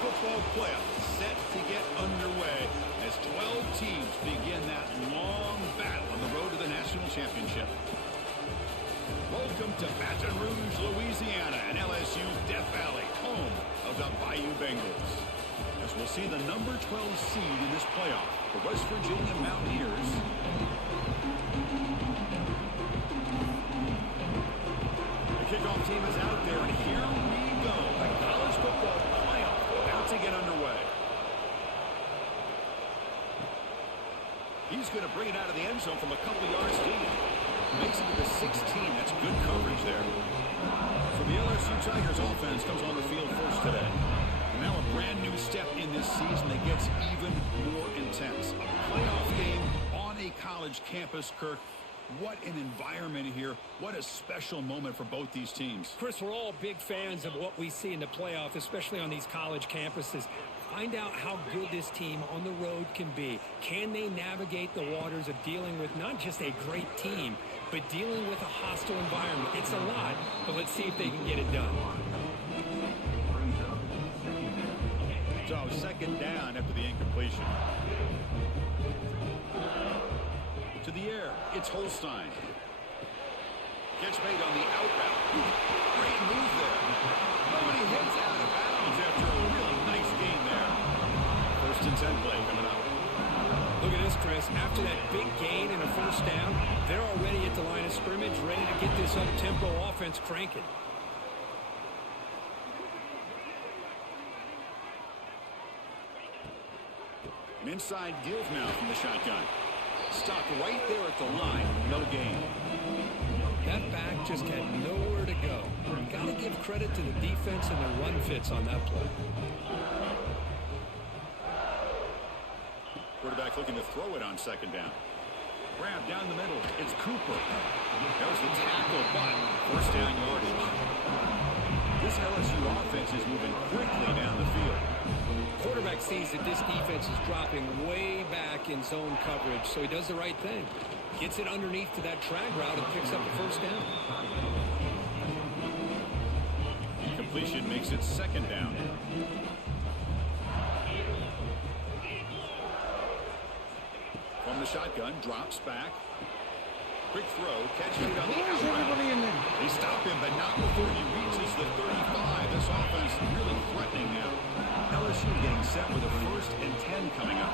football playoffs set to get underway as 12 teams begin that long battle on the road to the national championship. Welcome to Baton Rouge, Louisiana, and LSU's Death Valley, home of the Bayou Bengals. As we'll see the number 12 seed in this playoff, the West Virginia Mountaineers. The kickoff team is out there, and here we go. The college football playoff about to get underway. He's going to bring it out of the end zone from a couple yards deep. Makes it to the 16. That's good coverage there. So the LSU Tigers offense comes on the field first today. And now a brand new step in this season that gets even more intense. A playoff game on a college campus, Kirk. What an environment here. What a special moment for both these teams. Chris, we're all big fans of what we see in the playoff, especially on these college campuses. Find out how good this team on the road can be. Can they navigate the waters of dealing with not just a great team, but dealing with a hostile environment? It's a lot, but let's see if they can get it done. So second down after the incompletion. To the air, it's Holstein. Catch made on the out route. Great move there. Oh, and he heads out of bounds after a really nice game there. 1st and 10 play coming up. Look at this, Chris. After that big gain and a first down, they're already at the line of scrimmage, ready to get this up-tempo offense cranking. An inside give now from the shotgun. Stopped right there at the line. No gain. That back just had nowhere to go. Got to give credit to the defense and the run fits on that play. Quarterback looking to throw it on second down. Grab down the middle. It's Cooper. There's the tackle, but first down yardage. This LSU offense is moving quickly down the field. Quarterback sees that this defense is dropping way back in zone coverage, so he does the right thing. Gets it underneath to that drag route and picks up the first down. Completion makes it second down. From the shotgun, drops back. Quick throw, catch it on the out route. They stop him, but not before he reaches the 35. This offense really threatening now. LSU getting set with a 1st and 10 coming up.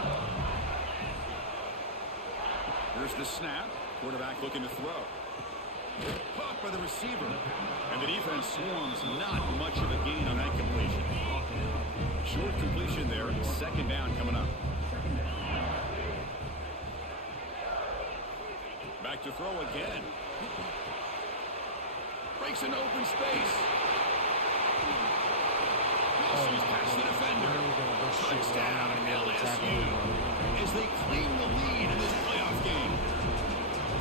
Here's the snap. Quarterback looking to throw. Caught by the receiver. And the defense swarms. Not much of a gain on that completion. Short completion there. Second down coming up. Back to throw again. Breaks an open space. Muscles past the defender. Touchdown, LSU. As they claim the lead in this playoff game.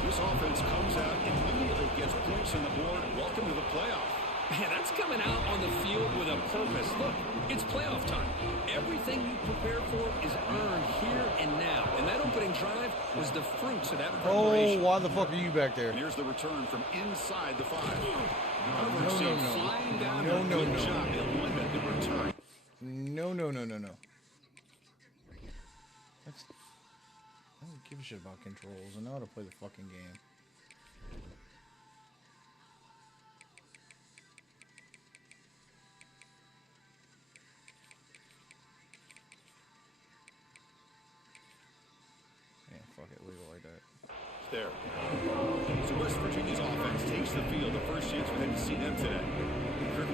This offense comes out and immediately gets points on the board. Welcome to the playoff. Man, that's coming out on the field with a purpose. Look, it's playoff time. Everything you prepared for is earned here and now. And that opening drive was the fruits of that preparation. Oh, why the fuck are you back there? And here's the return from inside the 5. No. Job to limit the return. No. That's, I don't give a shit about controls. I know how to play the fucking game. Fuck it, leave it like that. There. So West Virginia's offense takes the field. The first chance we had to see them today.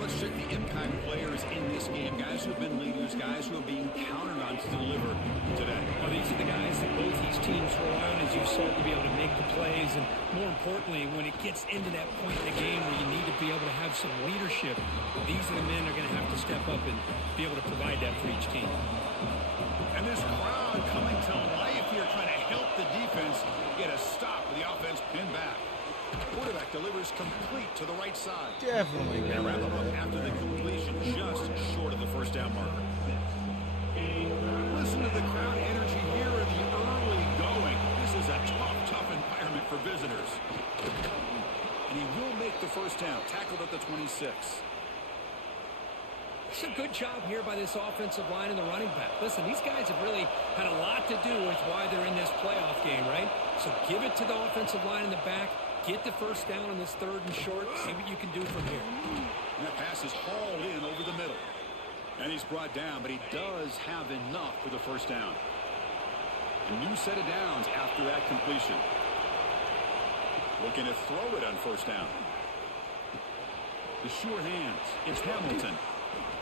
Let's check the impact players in this game. Guys who have been leaders, guys who are being counted on to deliver today. Well, these are the guys that both these teams rely on, as you said, to be able to make the plays. And more importantly, when it gets into that point in the game where you need to be able to have some leadership, these are the men that are going to have to step up and be able to provide that for each team. And this crowd coming to life here, trying to help the defense get a stop with the offense pinned back. Quarterback delivers complete to the right side. Definitely. And wrap up after the completion, just short of the first down marker. Listen to the crowd energy here in the early going. This is a tough environment for visitors. And he will make the first down, tackled at the 26. It's a good job here by this offensive line and the running back. Listen, these guys have really had a lot to do with why they're in this playoff game, right? So give it to the offensive line in the back. Get the first down on this 3rd and short. See what you can do from here. And that pass is hauled in over the middle. And he's brought down, but he does have enough for the first down. A new set of downs after that completion. Looking to throw it on first down. The sure hands. It's Hamilton.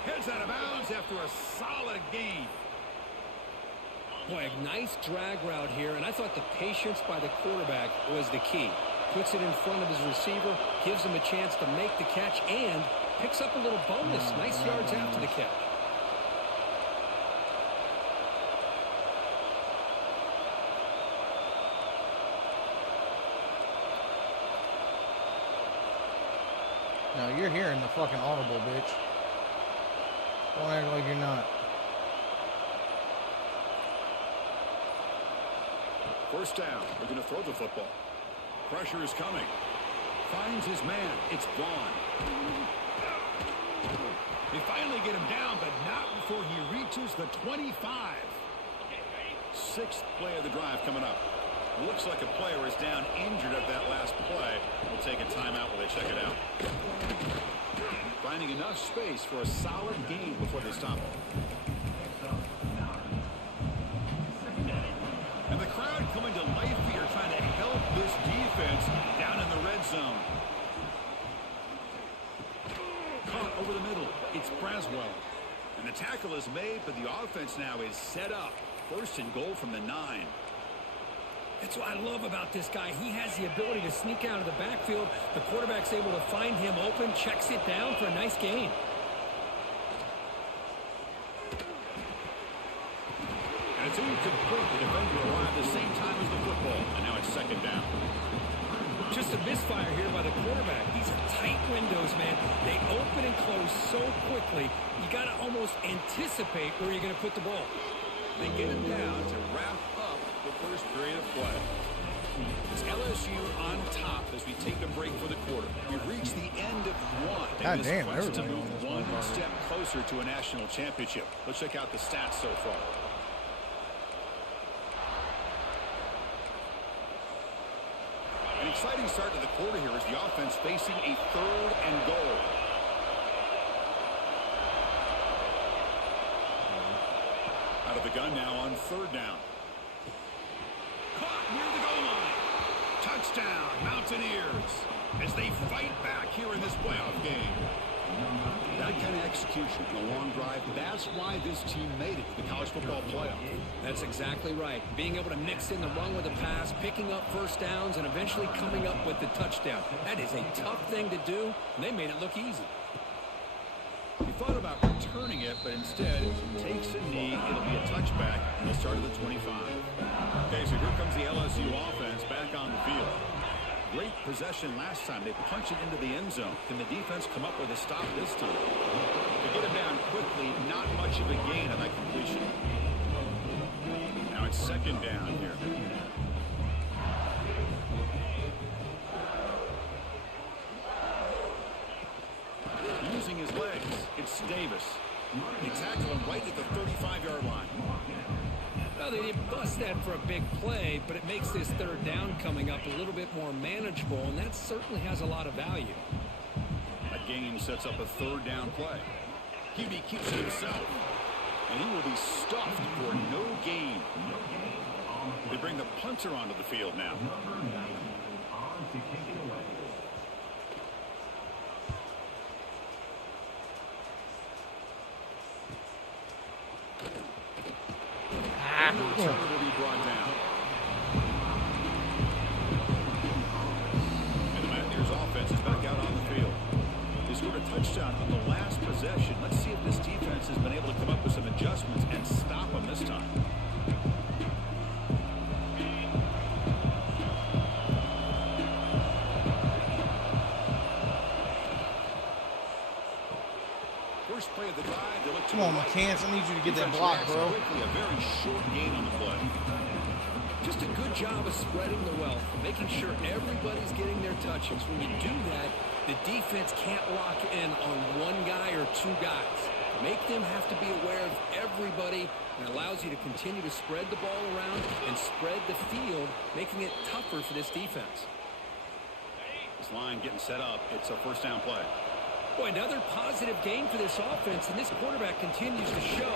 Heads out of bounds after a solid gain. Boy, a nice drag route here, and I thought the patience by the quarterback was the key. Puts it in front of his receiver, gives him a chance to make the catch, and picks up a little bonus. Nice yards after the catch. No, you're hearing the fucking audible, bitch. Don't act like you're not. First down. We're going to throw the football. Pressure is coming. Finds his man. It's gone. They finally get him down, but not before he reaches the 25. 6th play of the drive coming up. Looks like a player is down injured at that last play. We'll take a timeout while they check it out. Finding enough space for a solid gain before they stop it. And the crowd coming to life here, trying to help this defense down in the red zone. Caught over the middle. It's Braswell. And the tackle is made, but the offense now is set up. 1st and goal from the 9. That's what I love about this guy. He has the ability to sneak out of the backfield. The quarterback's able to find him open, checks it down for a nice gain. And it's incomplete. The defender arrived the same time as the football. And now it's 2nd down. Just a misfire here by the quarterback. These are tight windows, man. They open and close so quickly. You got to almost anticipate where you're going to put the ball. They get him down to wrap up the first period of play. It's LSU on top as we take a break for the quarter. We've reached the end of one. God damn, quest to everybody move on this one step closer to a national championship. Let's check out the stats so far. An exciting start to the quarter here as the offense facing a 3rd and goal. Out of the gun now on 3rd down. Caught near the goal line. Touchdown, Mountaineers, as they fight back here in this playoff game. That kind of execution, the long drive, that's why this team made it to the college football playoff. That's exactly right. Being able to mix in the run with the pass, picking up first downs, and eventually coming up with the touchdown. That is a tough thing to do, and they made it look easy. He thought about returning it, but instead takes a knee. It'll be a touchback. They'll start at the 25. Okay, so here comes the LSU offense back on the field. Great possession last time. They punch it into the end zone. Can the defense come up with a stop this time? To get him down quickly, not much of a gain on that completion. Now it's 2nd down here. Using his legs, it's Davis. They tackle him right at the 35-yard line. Well, they didn't bust that for a big play, but it makes this 3rd down coming up a little bit more manageable, and that certainly has a lot of value. That game sets up a 3rd down play. QB keeps it himself, and he will be stuffed for no gain. They bring the punter onto the field now. Will be brought down. And the Mountaineers offense is back out on the field. They scored a touchdown on the last possession. Let's see if this defense has been able to come up with some adjustments and stop them this time. First play of the drive. They look to Come on, McCants. I need you to get that block, bro. Quickly, a very short gain on the play. Just a good job of spreading the wealth, making sure everybody's getting their touches. When you do that, the defense can't lock in on one guy or 2 guys. them have to be aware of everybody, and allows you to continue to spread the ball around and spread the field, making it tougher for this defense. This line getting set up. It's a first down play. Boy, another positive game for this offense, and this quarterback continues to show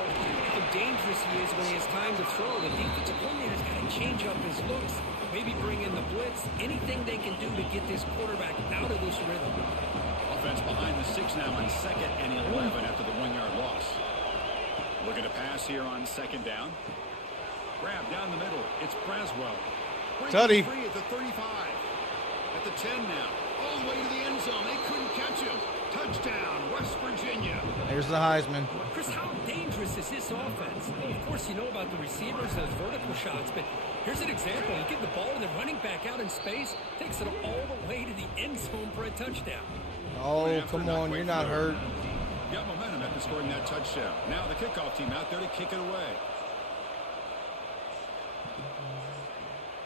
how dangerous he is when he has time to throw. The defensive coordinator's got to change up his looks, maybe bring in the blitz, anything they can do to get this quarterback out of this rhythm. Offense behind the 6 now on 2nd and 11 after the 1-yard loss. Looking to pass here on 2nd down. Grab down the middle. It's Braswell. Tutty. Free at the 35. At the 10 now. All the way to the end zone. They couldn't catch him. Touchdown, West Virginia. There's the Heisman. Chris, how dangerous is this offense? Well, of course, you know about the receivers, those vertical shots, but here's an example. You get the ball and the running back out in space, takes it all the way to the end zone for a touchdown. Oh, come on. You're not hurt. Got momentum after scoring that touchdown. Now the kickoff team out there to kick it away.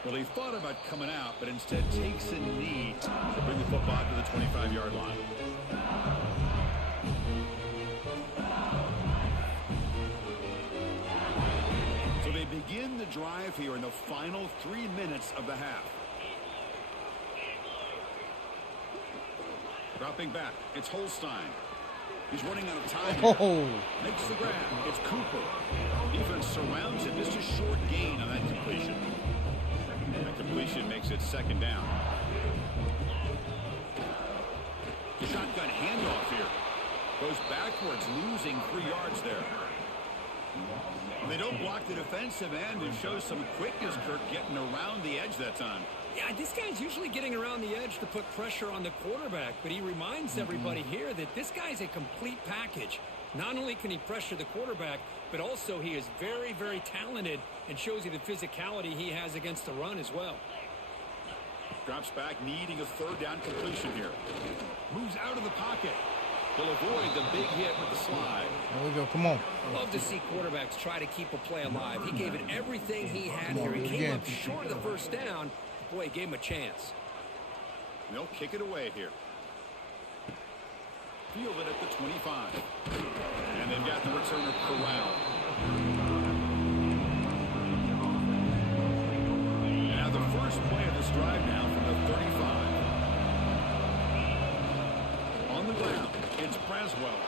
Well, he thought about coming out, but instead takes a knee to bring the football to the 25-yard line. So they begin the drive here in the final 3 minutes of the half. Dropping back, it's Holstein. He's running out of time here. Oh. Makes the grab. It's Cooper. Defense surrounds him. Just a short gain on that completion. That completion makes it 2nd down. Shotgun handoff here. Goes backwards, losing 3 yards there. When they don't block the defensive end, it shows some quickness, Kirk, getting around the edge that time. Yeah, this guy's usually getting around the edge to put pressure on the quarterback, but he reminds everybody here that this guy's a complete package. Not only can he pressure the quarterback, but also he is very, very talented and shows you the physicality he has against the run as well. Drops back, needing a 3rd down completion here. Moves out of the pocket. He'll avoid the big hit with the slide. There we go. Come on. Love to see quarterbacks try to keep a play alive. He gave it everything he had here. He came up short of the 1st down. Boy, he gave him a chance. They'll kick it away here. Fielded at the 25. And they've got the returner corralled. And now the first play of this drive now from the 35. On the ground, it's Braswell.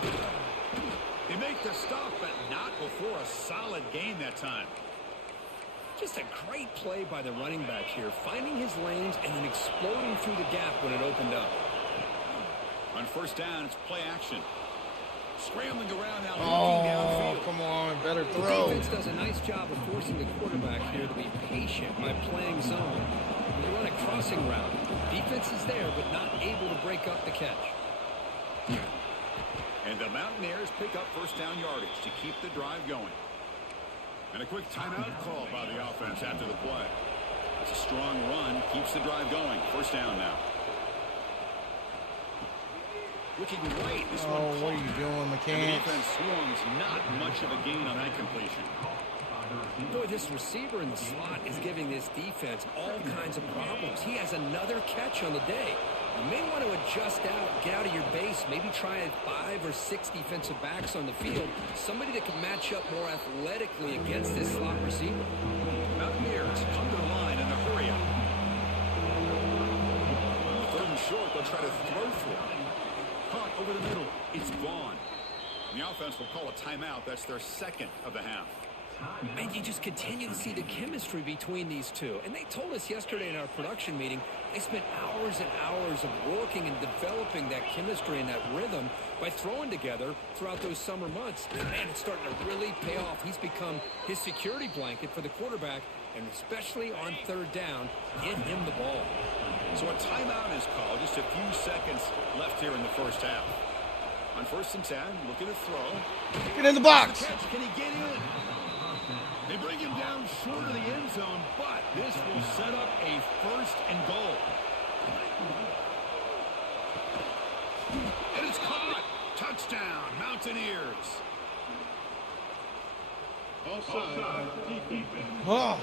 They make the stop, but not before a solid gain that time. Just a great play by the running back here, finding his lanes and then exploding through the gap when it opened up. On 1st down, it's play action. Scrambling around now, Oh, looking downfield. come on. Better The throw. defense does a nice job of forcing the quarterback here to be patient by playing zone. They run a crossing route. Defense is there, but not able to break up the catch. And the Mountaineers pick up 1st down yardage to keep the drive going. And a quick timeout call by the offense after the play. It's a strong run, keeps the drive going. 1st down now. Looking right, this one. Oh, what are you doing, And the mechanics? defense swarms, not much of a gain on that completion. Boy, this receiver in the slot is giving this defense all kinds of problems. He has another catch on the day. You may want to adjust out, get out of your base, maybe try 5 or 6 defensive backs on the field. Somebody that can match up more athletically against this slot receiver. Mountaineers come to the line in a hurry up. 3rd and short, they'll try to throw for it. Caught over the middle. It's Vaughn. The offense will call a timeout. That's their 2nd of the half. And you just continue to see the chemistry between these two. And they told us yesterday in our production meeting, they spent hours and hours of working and developing that chemistry and that rhythm by throwing together throughout those summer months. And man, it's starting to really pay off. He's become his security blanket for the quarterback, and especially on 3rd down, get him the ball. So a timeout is called. Just a few seconds left here in the 1st half. On 1st and 10, looking to throw. Get in the box. Catch. Can he get in? They bring him down short of the end zone, but this will set up a 1st and goal. And it's caught. Touchdown, Mountaineers. Oh.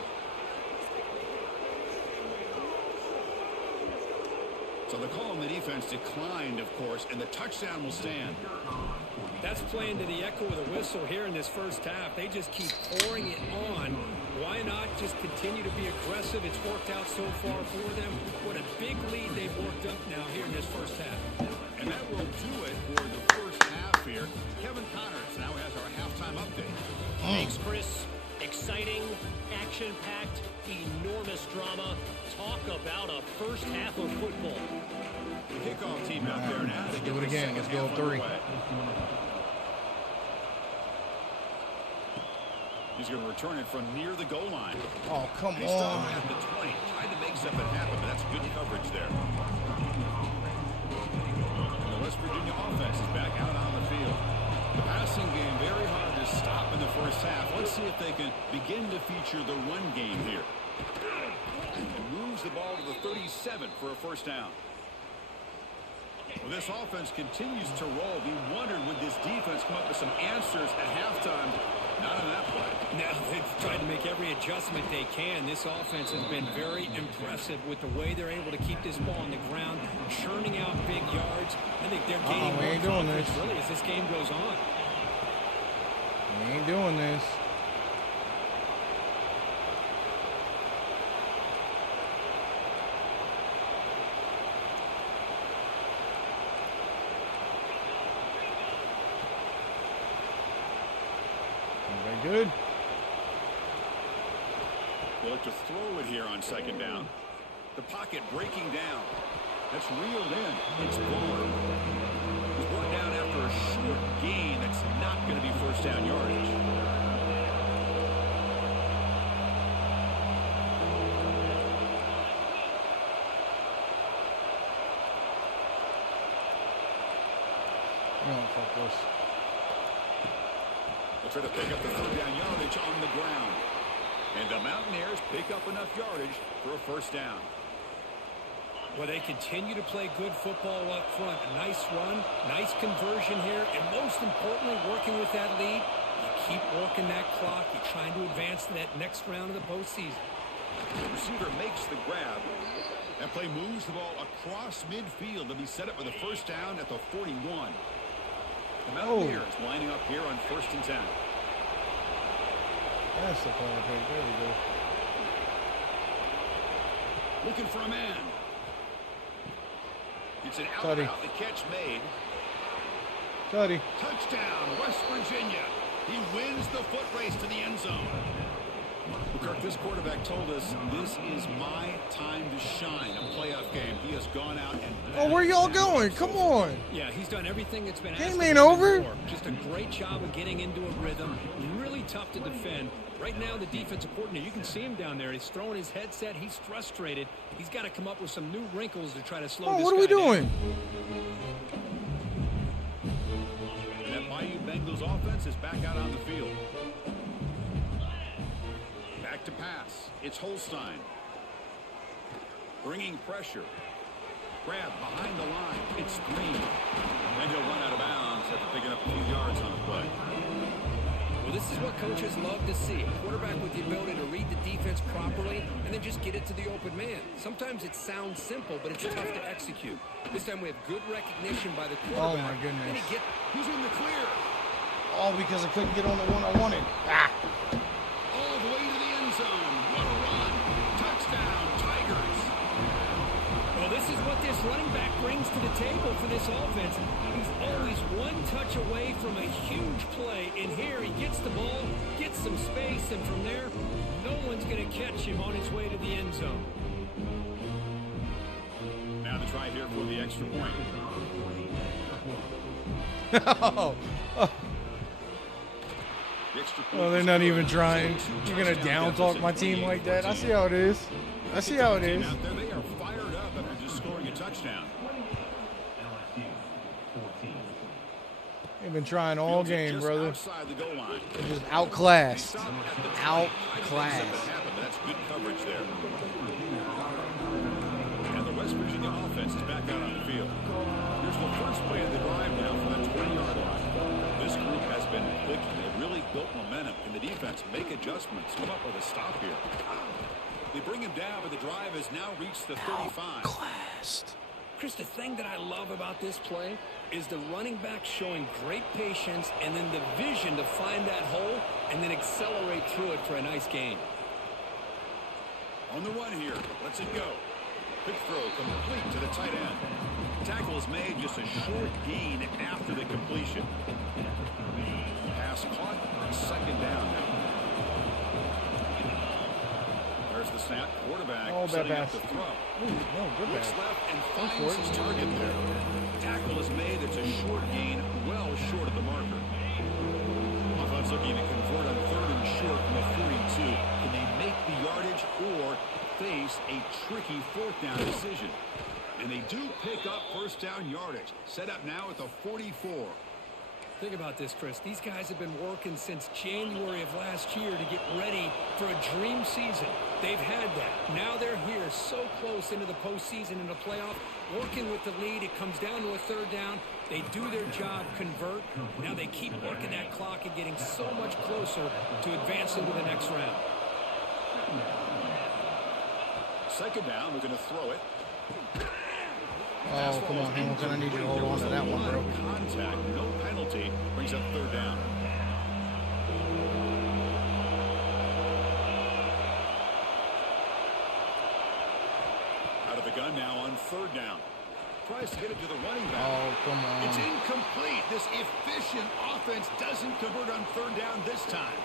So the call on the defense declined, of course, and the touchdown will stand. That's playing to the echo of the whistle here in this first half. They just keep pouring it on. Why not just continue to be aggressive? It's worked out so far for them. What a big lead they've worked up now here in this first half. And that will do it for the first half here. Kevin Connors now has our halftime update. Thanks, Chris. Exciting, action-packed, enormous drama. Talk about a first half of football. The kickoff team out there now. Let's do it again. Let's go 3. He's going to return it from near the goal line. Oh, come He stopped on. at the 20. Tried to make something happen, but that's good coverage there. And the West Virginia offense is back out on the field. The passing game very hard to stop in the first half. Let's see if they can begin to feature the run game here. And moves the ball to the 37 for a first down. Well, this offense continues to roll. We wondered, would this defense come up with some answers at halftime? Not on that play. Now they've tried to make every adjustment they can. This offense has been very impressive with the way they're able to keep this ball on the ground, churning out big yards. I think they're gaining we ain't more doing confidence this. really as this game goes on. We ain't doing this. Good. They look to throw it here on second down. The pocket breaking down. That's reeled in. It's gone. He's brought down after a short gain. That's not going to be first down yardage. No, fuck this. They'll try to pick up the third down yardage on the ground. And the Mountaineers pick up enough yardage for a first down. Well, they continue to play good football up front. A nice run, nice conversion here, and most importantly, working with that lead. You keep working that clock. You're trying to advance to that next round of the postseason. The receiver makes the grab. That play moves the ball across midfield to be set up with a first down at the 41. The Mountaineers lining up here on 1st and 10. That's the player pick. There we go. Looking for a man. It's an Tutty. out the catch made. Tutty. Touchdown, West Virginia. He wins the foot race to the end zone. Well, Kirk, this quarterback told us this is my time to shine. A playoff game. He has gone out and... Oh, where y'all going? Come on. Yeah, he's done everything that's been asked. Game of ain't him over. before. Just a great job of getting into a rhythm. Really tough to defend. Right now, the defensive coordinator, you can see him down there. He's throwing his headset. He's frustrated. He's got to come up with some new wrinkles to try to slow this What are we guy down. doing? And that Bayou Bengals offense is back out on the field. Back to pass. It's Holstein. Bringing pressure. Grab behind the line. It's Green. And he'll run out of bounds after picking up a few yards on the play. Well, this is what coaches love to see. A quarterback with the ability to read the defense properly and then just get it to the open man. Sometimes it sounds simple, but it's tough to execute. This time we have good recognition by the quarterback. Oh, my goodness. He's in the clear. All because I couldn't get on the one I wanted. Ah. All the way to the end zone. What a run. Touchdown, Tigers. Well, this is what this running back brings to the table for this offense. He's always one touch away from a huge play. And here he gets the ball, gets some space, and from there, no one's going to catch him on his way to the end zone. Now to try here for the extra point. The extra point Oh, they're is not good. even trying. You're going to down talk my team like that? I see how it is. I see how it is. Out there, they are fired up after just scoring a touchdown. They've been trying all game, Just brother. outside the goal line. They're just outclassed. Stop at the 20. Outclassed. Something happened, but that's good coverage there. And the West Virginia offense is back out on the field. Here's the first play of the drive now from the 20-yard line. This group has been clicking. They've really built momentum, and the defense make adjustments. Come up with a stop here. They bring him down, but the drive has now reached the 35. Outclassed. Chris, the thing that I love about this play is the running back showing great patience and then the vision to find that hole and then accelerate through it for a nice gain. On the run here. Let's it go. Quick throw complete to the tight end. Tackle is made, just a short gain after the completion. Pass caught. Second down now. There's the snap. Quarterback setting up the throw. Looks left and finds his target there. Tackle is made. It's a short gain, well short of the marker. Offense looking to convert on 3rd and short from the 42. Can they make the yardage or face a tricky 4th down decision? And they do pick up 1st down yardage. Set up now at the 44. Think about this, Chris. These guys have been working since January of last year to get ready for a dream season. They've had that. Now they're here so close into the postseason and the playoff, working with the lead. It comes down to a 3rd down. They do their job, convert. Now they keep working that clock and getting so much closer to advancing to the next round. 2nd down, we're going to throw it. Oh, come on, Hamilton. I need you to hold on to that one, bro. Contact, no penalty, brings up 3rd down. Out of the gun now on 3rd down. Tries to get it to the running back. Oh, come on. It's incomplete. This efficient offense doesn't convert on 3rd down this time.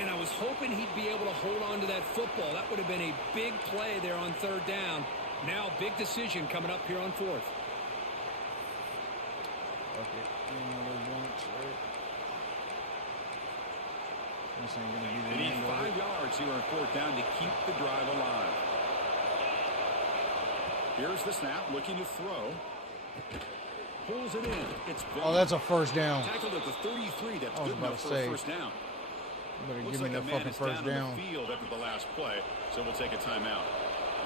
And I was hoping he'd be able to hold on to that football. That would have been a big play there on 3rd down. Now, big decision coming up here on 4th. Okay. This ain't gonna be the They need end of 5 it. yards here on 4th down to keep the drive alive. Here's the snap, looking to throw. Pulls it in. It's Oh, that's a 1st down. tackled at the 33. That's I was good about enough to for say. a 1st down. You better Looks give like me a that man fucking is 1st down down. on the field after the last play, so we'll take a timeout.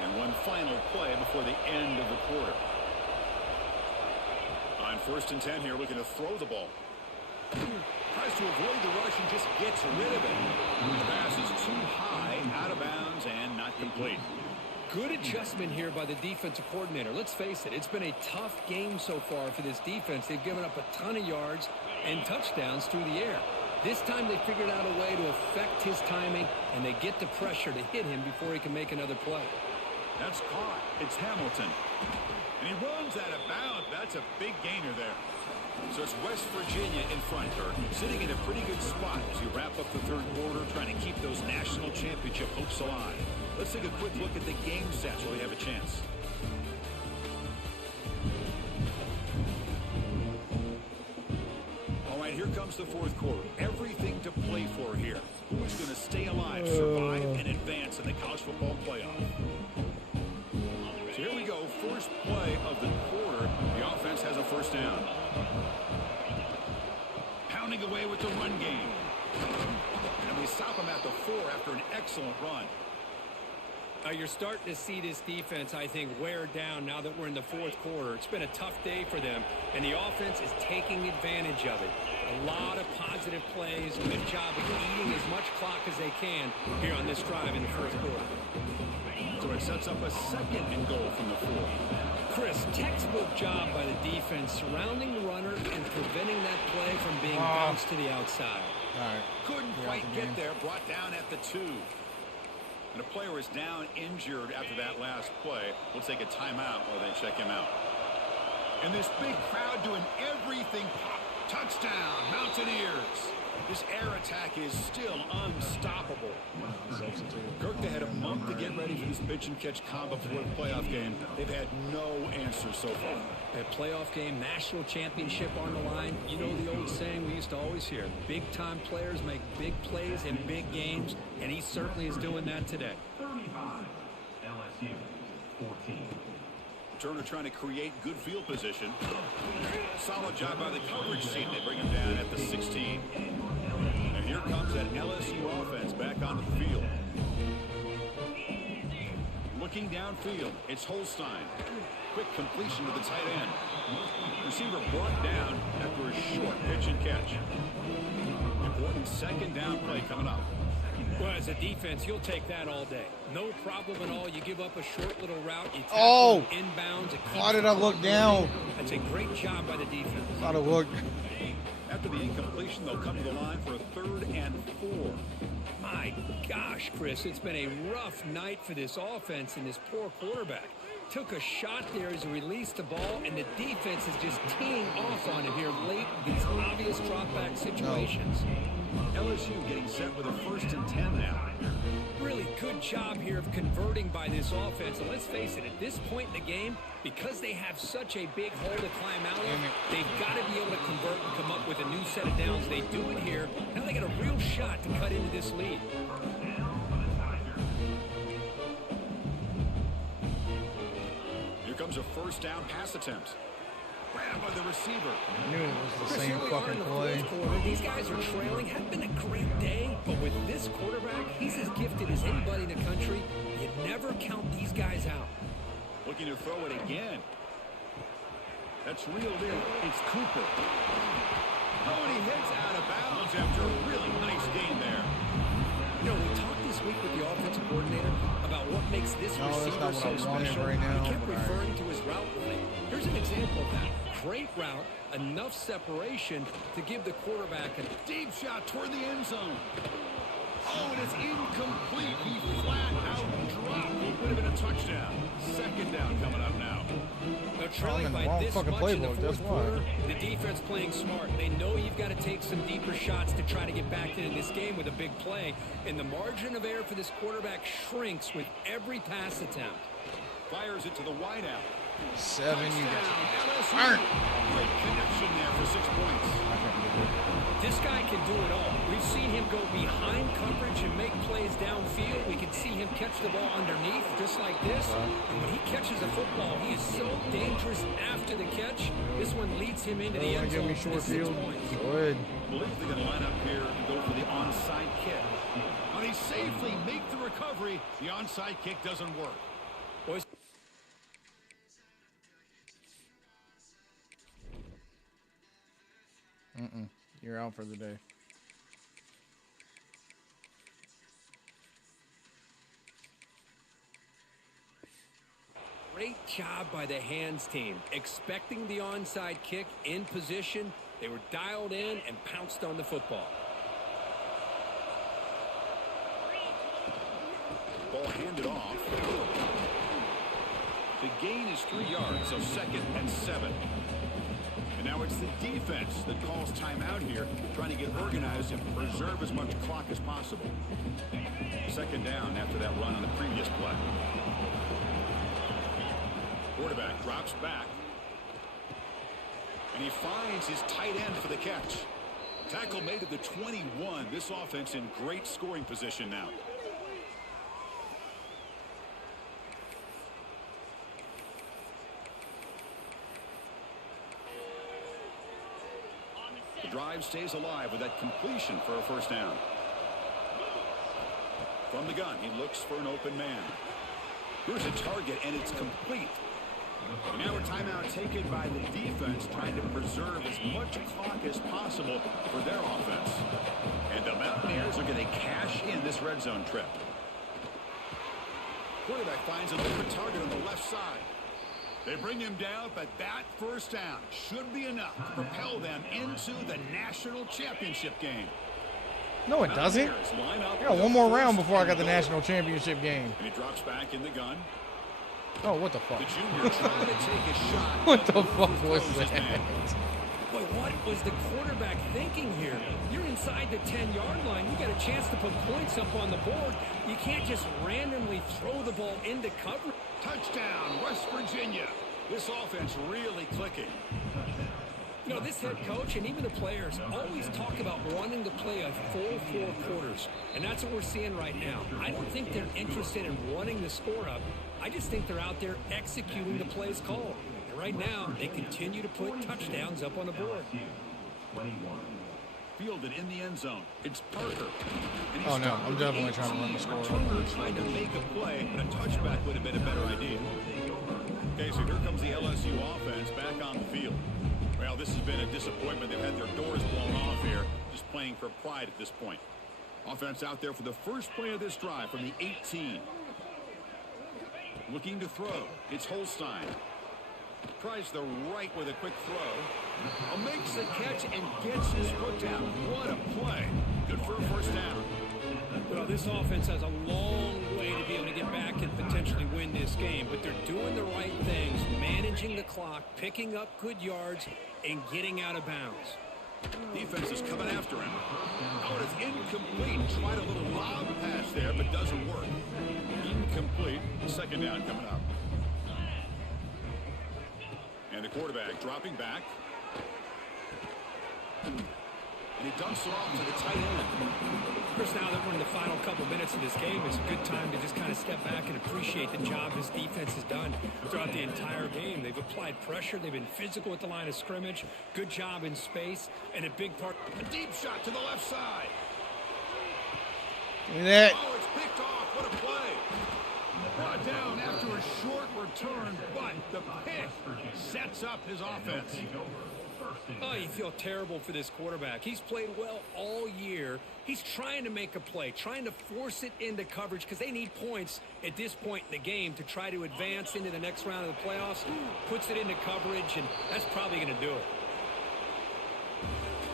And one final play before the end of the quarter. On 1st and 10 here, looking to throw the ball. Tries to avoid the rush and just gets rid of it. The pass is too high, out of bounds, and not complete. Good adjustment here by the defensive coordinator. Let's face it, it's been a tough game so far for this defense. They've given up a ton of yards and touchdowns through the air. This time they figured out a way to affect his timing, and they get the pressure to hit him before he can make another play. That's caught. It's Hamilton. And he runs out of bounds. That's a big gainer there. So it's West Virginia in front, Kurt, sitting in a pretty good spot as you wrap up the 3rd quarter, trying to keep those national championship hopes alive. Let's take a quick look at the game stats while we have a chance. All right, here comes the 4th quarter. Everything to play for here. Who's going to stay alive, survive, and advance in the college football playoff? So here we go. First play of the quarter. The offense has a 1st down. Pounding away with the run game. And we stop him at the 4 after an excellent run. You're starting to see this defense, I think, wear down now that we're in the 4th quarter. It's been a tough day for them, and the offense is taking advantage of it. A lot of positive plays. Good job of eating as much clock as they can here on this drive in the 4th quarter. So it sets up a 2nd and goal from the 4. Chris, textbook job by the defense surrounding the runner and preventing that play from being bounced to the outside. All right. Couldn't quite get there. Brought down at the 2. And a player is down injured after that last play. We'll take a timeout while they check him out. And this big crowd doing everything. Touchdown, Mountaineers. This air attack is still unstoppable. Kirk, they had a month to get ready for this pitch and catch combo for the playoff game. They've had no answers so far. A playoff game, national championship on the line. You know the old saying we used to always hear. Big-time players make big plays in big games, and he certainly is doing that today. 35, LSU, 14. Turner trying to create good field position. Solid job by the coverage team. They bring him down at the 16. And here comes that LSU offense back onto the field. Looking downfield, it's Holstein. Quick completion to the tight end. Receiver brought down after a short pitch and catch. Important 2nd down play coming up. Well, as a defense, you'll take that all day. No problem at all. You give up a short little route. You tackle Oh! Inbounds. Why did I look down? That's a great job by the defense. Thought it looked. After the incompletion, they'll come to the line for a 3rd and 4. My gosh, Chris, it's been a rough night for this offense and this poor quarterback. Took a shot there as he released the ball, and the defense is just teeing off on him here late in these obvious drop-back situations. LSU getting set with a 1st and 10 now. Really good job here of converting by this offense. And let's face it, at this point in the game, because they have such a big hole to climb out of, they've got to be able to convert and come up with a new set of downs. They do it here. Now they got a real shot to cut into this lead. Here comes a 1st down pass attempt. Grabbed by the receiver. I knew it was the Chris, same here we are in fucking the play. fourth quarter. These guys are trailing. Hadn't been a great day, but with this quarterback, he's as gifted as anybody in the country. You never count these guys out. Looking to throw it again. That's reeled in. It's Cooper. Oh, and he hits out of bounds after a really nice gain there. You know, we talked this week with the offensive coordinator about what makes this No, that's receiver not what so I wanted special. right now, He kept but referring to his route running. Here's an example of that. Great route, enough separation to give the quarterback a Deep shot toward the end zone. Oh, and it's incomplete. He flat out dropped. Would have been a touchdown. 2nd down coming up now. They're I'm trailing in the by wrong this fucking much in the playbook, that's fourth why. quarter. The defense playing smart. They know you've got to take some deeper shots to try to get back into this game with a big play. And the margin of error for this quarterback shrinks with every pass attempt. Fires it to the wideout. 7, you Touchdown, guys. LSU. Aren't. Great connection there for 6 points. This guy can do it all. We've seen him go behind coverage and make plays downfield. We can see him catch the ball underneath just like this. And when he catches a football, he is so dangerous after the catch. This one leads him into the You want end to give zone me for short the 6 field? points. Go ahead. I believe they're going to line up here and go for the onside kick. When he safely make the recovery, the onside kick doesn't work. Boys. You're out for the day. Great job by the hands team. Expecting the onside kick in position. They were dialed in and pounced on the football. Ball handed off. The gain is 3 yards, so 2nd and 7. And now it's the defense that calls timeout here, trying to get organized and preserve as much clock as possible. 2nd down after that run on the previous play. Quarterback drops back. And he finds his tight end for the catch. Tackle made at the 21. This offense in great scoring position now. The drive stays alive with that completion for a 1st down. From the gun, he looks for an open man. Here's a target, and it's complete. And now a timeout taken by the defense, trying to preserve as much clock as possible for their offense. And the Mountaineers are going to cash in this red zone trip. Quarterback finds an open target on the left side. They bring him down, but that 1st down should be enough to propel them into the national championship game. No, it doesn't. Mountaineers line up I got with one a more round 1st before I got and the goal. national championship game. And he drops back in the gun. Oh, what the fuck? The junior trying to take a shot. What the fuck was Throws his that? man. Boy, what was the quarterback thinking here? You're inside the 10-yard line. You got a chance to put points up on the board. You can't just randomly throw the ball into coverage. Touchdown, West Virginia. This offense really clicking. You know, this head coach and even the players always talk about wanting to play a full 4 quarters. And that's what we're seeing right now. I don't think they're interested in running the score up. I just think they're out there executing the plays called. And right now, they continue to put touchdowns up on the board. Fielded in the end zone. It's Parker. And Oh, no, stopped I'm with the definitely trying to run the 18. score up. Turner trying to make a play, but a touchback would have been a better idea. Okay, so here comes the LSU offense back on the field. Well, this has been a disappointment. They've had their doors blown off here, just playing for pride at this point. Offense out there for the first play of this drive from the 18. Looking to throw. It's Holstein. Tries the right with a quick throw. Makes the catch and gets his foot down. What a play. Good for a first down. Well, this offense has a long way to be able to get back and potentially win this game, but they're doing the right things, managing the clock, picking up good yards, and getting out of bounds. Defense is coming after him. Oh, it is incomplete. Tried a little lob pass there, but doesn't work. Incomplete. Second down coming up. And the quarterback dropping back. And he dumps it off to the tight end. Of course, now that we're in the final couple minutes of this game, it's a good time to just kind of step back and appreciate the job this defense has done throughout the entire game. They've applied pressure. They've been physical at the line of scrimmage. Good job in space. And a big part. A deep shot to the left side. Look at that. Oh, it's picked off. What a play. Brought down after a short return, but the pick sets up his offense. Oh, you feel terrible for this quarterback. He's played well all year. He's trying to make a play, trying to force it into coverage because they need points at this point in the game to try to advance into the next round of the playoffs. Puts it into coverage, and that's probably going to do it.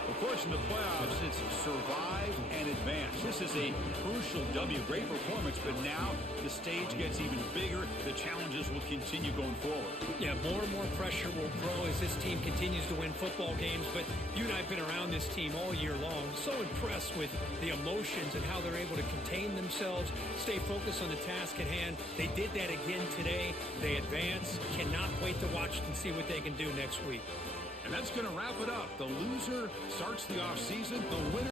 Of course, in the playoffs, it's survive and advance. This is a crucial W. Great performance, but now the stage gets even bigger. The challenges will continue going forward. Yeah, more and more pressure will grow as this team continues to win football games, but you and I have been around this team all year long. So impressed with the emotions and how they're able to contain themselves, stay focused on the task at hand. They did that again today. They advance. Cannot wait to watch and see what they can do next week. And that's going to wrap it up. The loser starts the offseason. The winner